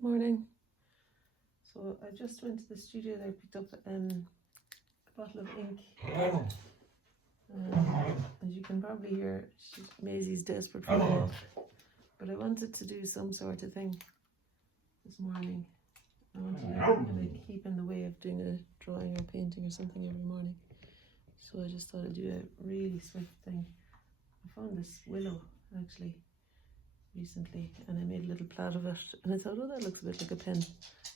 Good morning. So I just went to the studio there, picked up a bottle of ink. As you can probably hear, Maisie's desperate for a walk. But I wanted to do some sort of thing this morning. I wanted to kind of keep in the way of doing a drawing or painting or something every morning. So I just thought I'd do a really swift thing. I found this willow actually recently and I made a little plait of it and I thought, oh, that looks a bit like a pen.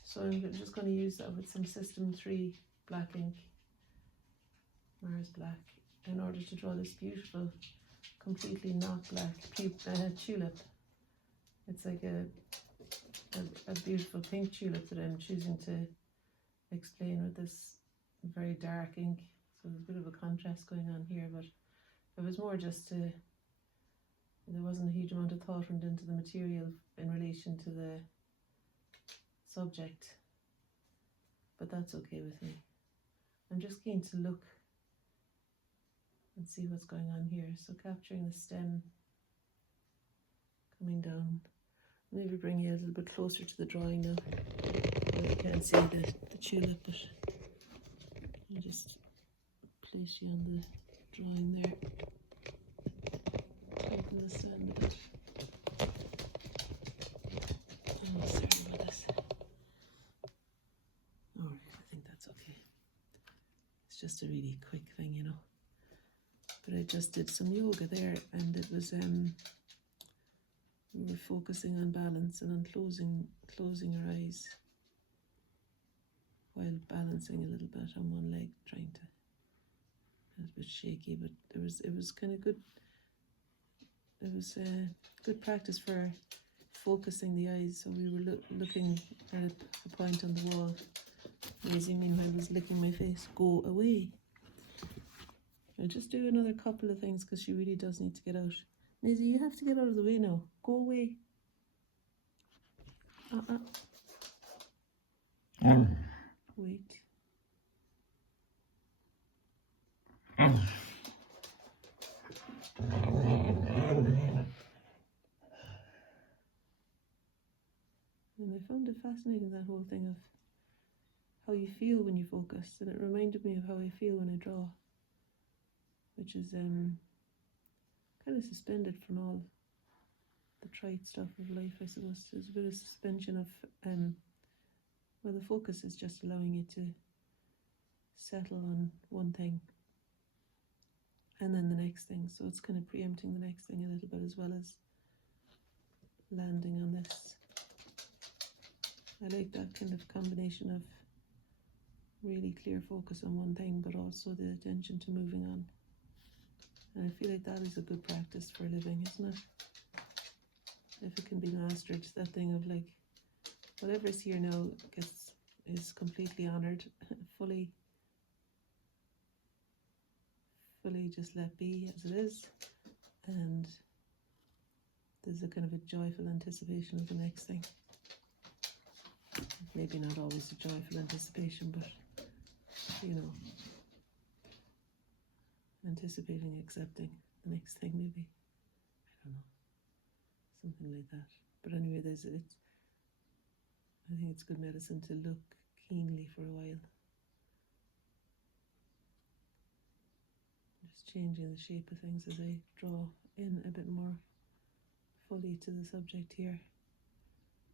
So I'm just going to use that with some System 3 black ink, Mars Black, in order to draw this beautiful, completely not black tulip. It's like a beautiful pink tulip that I'm choosing to explain with this very dark ink. So there's a bit of a contrast going on here, but it was more just to, there wasn't a huge amount of thought went into the material in relation to the subject, but that's okay with me. I'm just keen to look and see what's going on here. So capturing the stem coming down. Maybe bring you a little bit closer to the drawing now. You can't see the tulip, but I'll just place you on the drawing there. Tighten this down a bit. Oh, sorry about this. Alright, I think that's okay. It's just a really quick thing, you know. But I just did some yoga there, and it was we were focusing on balance and on closing your eyes while balancing a little bit on one leg, trying to. It was a bit shaky, but it was kind of good. It was good practice for focusing the eyes. So we were looking at a point on the wall. Maisie, meanwhile, was licking my face. Go away. I'll just do another couple of things because she really does need to get out. Maisie, you have to get out of the way now. Go away. Wait. And I found it fascinating, that whole thing of how you feel when you focus, and it reminded me of how I feel when I draw, which is kind of suspended from all the trite stuff of life, I suppose. There's a bit of suspension of well, the focus is just allowing you to settle on one thing and then the next thing, so it's kind of preempting the next thing a little bit as well as landing on this. I like that kind of combination of really clear focus on one thing but also the attention to moving on, and I feel like that is a good practice for living, isn't it? If it can be mastered, that thing of like whatever's here now is completely honored, fully just let be as it is, and there's a kind of a joyful anticipation of the next thing. Maybe not always a joyful anticipation, but you know, anticipating, accepting the next thing, maybe. I don't know, something like that. But anyway, I think it's good medicine to look keenly for a while. Just changing the shape of things as I draw in a bit more fully to the subject here.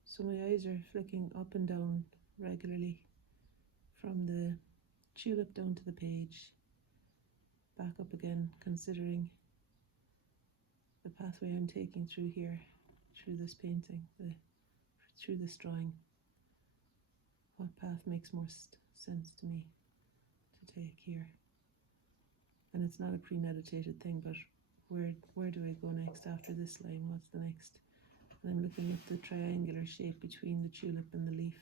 So my eyes are flicking up and down regularly from the tulip down to the page, back up again, considering the pathway I'm taking through here, through this painting, through this drawing. What path makes most sense to me to take here? And it's not a premeditated thing, but where do I go next after this line? What's the next? And I'm looking at the triangular shape between the tulip and the leaf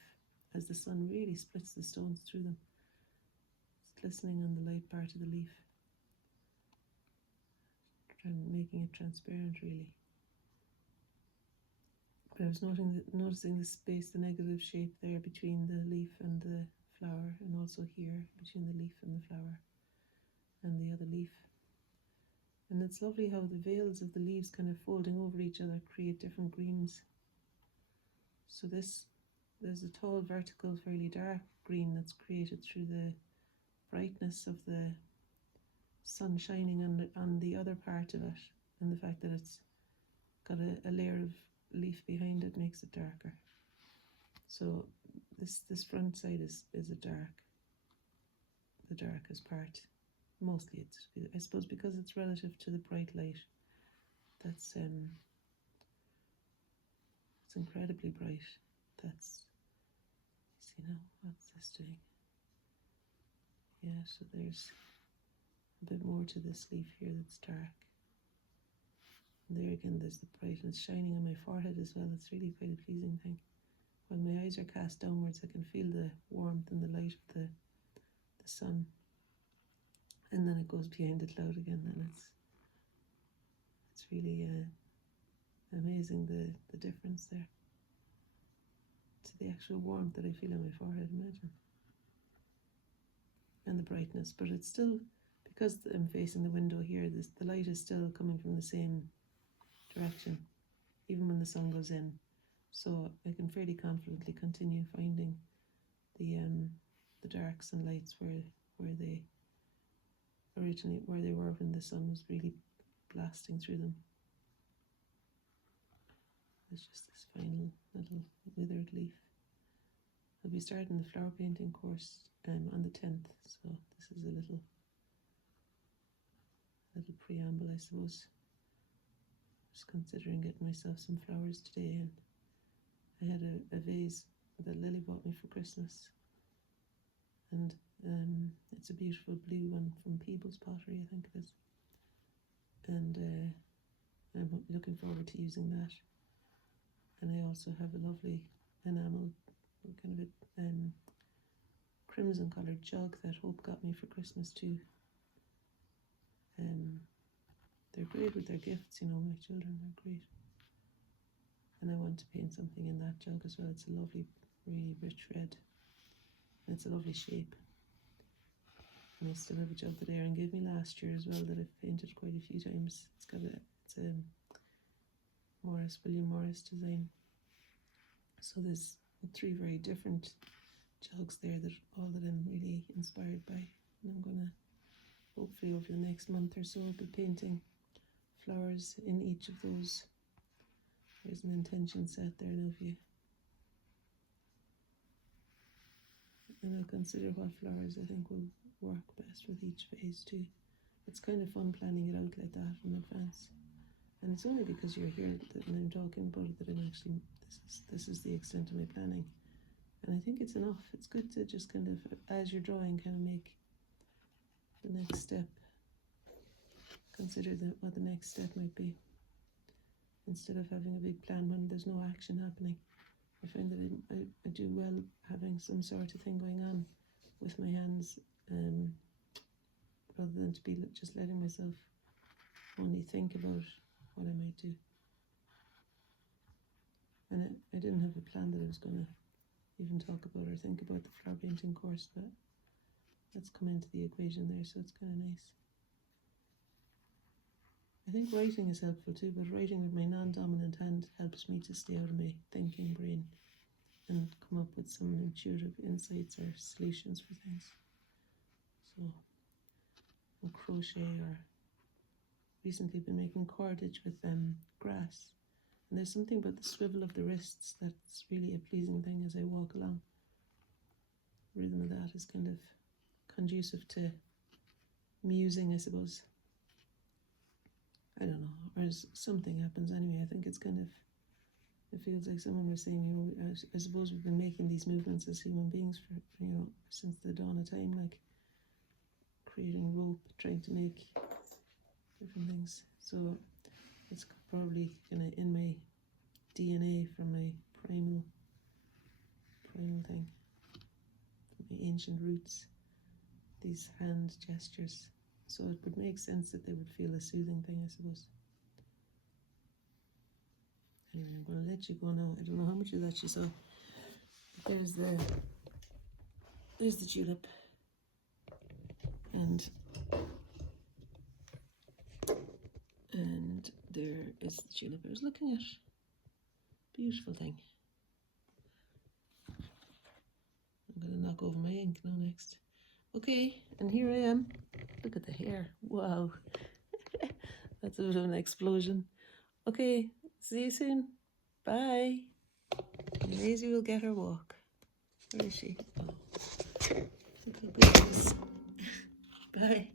as the sun really splits the stones through them. It's glistening on the light part of the leaf, making it transparent really. But I was noticing the space, the negative shape there between the leaf and the flower, and also here between the leaf and the flower and the other leaf. And it's lovely how the veils of the leaves kind of folding over each other create different greens. So this there's a tall vertical fairly dark green that's created through the brightness of the sun shining on the other part of it, and the fact that it's got a layer of leaf behind it makes it darker. So this front side is the darkest part. Mostly it's, I suppose, because it's relative to the bright light. That's it's incredibly bright. That's, see now, what's this doing? Yeah, so there's a bit more to this leaf here that's dark. And there again, there's the brightness shining on my forehead as well. It's really quite a pleasing thing. When my eyes are cast downwards, I can feel the warmth and the light of the sun. And then it goes behind the cloud again, and it's really amazing the difference there to the actual warmth that I feel on my forehead, imagine. And the brightness, but it's still, because I'm facing the window here, the light is still coming from the same direction, even when the sun goes in. So I can fairly confidently continue finding the darks and lights where they were when the sun was really blasting through them. It's just this final little withered leaf. I'll be starting the flower painting course on the 10th, so this is a little preamble, I suppose. Just considering getting myself some flowers today, and I had a vase that Lily bought me for Christmas, and it's a beautiful blue one from Peebles Pottery, I think it is, and I'm looking forward to using that. And I also have a lovely enamel, kind of a crimson coloured jug that Hope got me for Christmas too. They're great with their gifts, you know, my children are great. And I want to paint something in that jug as well. It's a lovely, really rich red, and it's a lovely shape. And I still have a jug that Erin gave me last year as well that I've painted quite a few times. It's a William Morris design. So there's 3 very different jugs there that I'm really inspired by. And I'm gonna, hopefully over the next month or so, be painting flowers in each of those. There's an intention set there now for you. And I'll consider what flowers I think will work best with each phase too. It's kind of fun planning it out like that in advance. And it's only because you're here that when I'm talking about it that I'm actually, this is the extent of my planning. And I think it's enough. It's good to just kind of, as you're drawing, kind of make the next step, consider what the next step might be, instead of having a big plan when there's no action happening. I find that I do well having some sort of thing going on with my hands, rather than to be just letting myself only think about what I might do. And I didn't have a plan that I was going to even talk about or think about the flower painting course, but that's come into the equation there, so it's kind of nice. I think writing is helpful too, but writing with my non-dominant hand helps me to stay out of my thinking brain and come up with some intuitive insights or solutions for things. So I'll crochet, or recently been making cordage with grass. And there's something about the swivel of the wrists that's really a pleasing thing as I walk along. The rhythm of that is kind of conducive to musing, I suppose. I don't know, or something happens anyway. I think it's kind of, it feels like someone was saying, you know, I suppose we've been making these movements as human beings for, you know, since the dawn of time, like creating rope, trying to make different things. So it's probably kind of in my DNA from my primal thing, from my ancient roots, these hand gestures. So it would make sense that they would feel a soothing thing, I suppose. Anyway, I'm going to let you go now. I don't know how much of that you saw. But there's the tulip. And there is the tulip I was looking at. Beautiful thing. knock over my ink now next. Okay, and here I am. Look at the hair. Wow. That's a bit of an explosion. Okay, see you soon. Bye. Maisie will get her walk. Where is she? Oh. Bye.